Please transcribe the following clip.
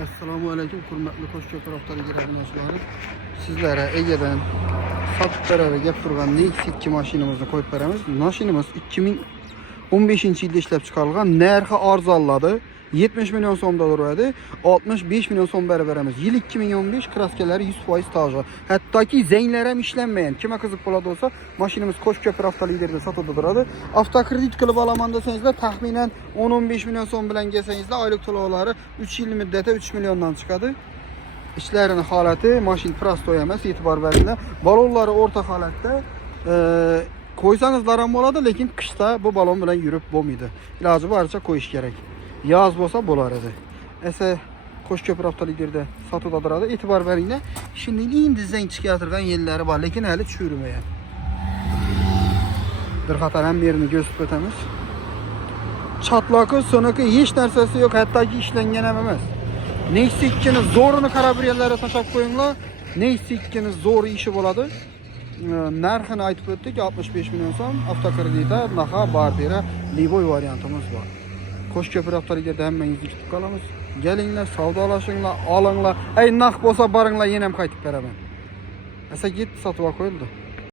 Assalamu alaykum, hurmatli Qo'shko'p tarafdori qarindoshlar. Sizlarga Ege'dan sotib berib gap turgan Nexus 2 mashinamizni qo'yib beramiz. Mashinamiz 2015-yilda ishlab chiqarilgan, narxi arzonladi. 70 milyon so'mda turadi. 65 milyon so'm beramiz. Yil 2015, kraskalari 100% tajı. Hattoki zenglar ham ishlanmagan. Kimga qiziq bo'ladi bo'lsa, mashinamiz Qo'shko'p avtoliderda sotuvda turadi. Avtokredit qilib olaman desangizlar, taxminan 10-15 milyon so'm bilan kelsangizlar, oylik to'lovlari 3 yil muddatda 3 milyondan chiqadi. İşlərin holati, mashin prosto emas, e'tibor beringlar. Balonlari o'rta holatda. Qo'ysanizlar ham bo'ladi, lekin qishda bu balon bilan yurib bo'lmaydi. Iloji boricha qo'yish kerak. Yoz bo'lsa bo'lar edi. Esa Qo'shko'p avtoliderda sotuvda turadi. E'tibor beringlar. Şimdi endi zang chiqartirgan yerlari bor, lekin hali tushirmagan. Bir qator ham yerini ko'rsatib o'tamiz. Chatloqi, so'naki hech narsasi yo'q, hattoki ishlangan ham emas. Nexus 2'nin zo'rini qarab yerlarga tashab qo'yinglar. Nexus 2'nin zo'r ishi bo'ladi. Narxini aytib o'tdik, 65 milyon so'm. Avtokreditda naqa barbera liboy variantimiz bor. Qo'shko'p avtoliderda hammangizni kutib qolamiz. Kelinglar, savdolashinglar, olinglar. Ey naq bo'lsa boringlar, yana ham qaytib beraman. Asa git sotib qo'yildi.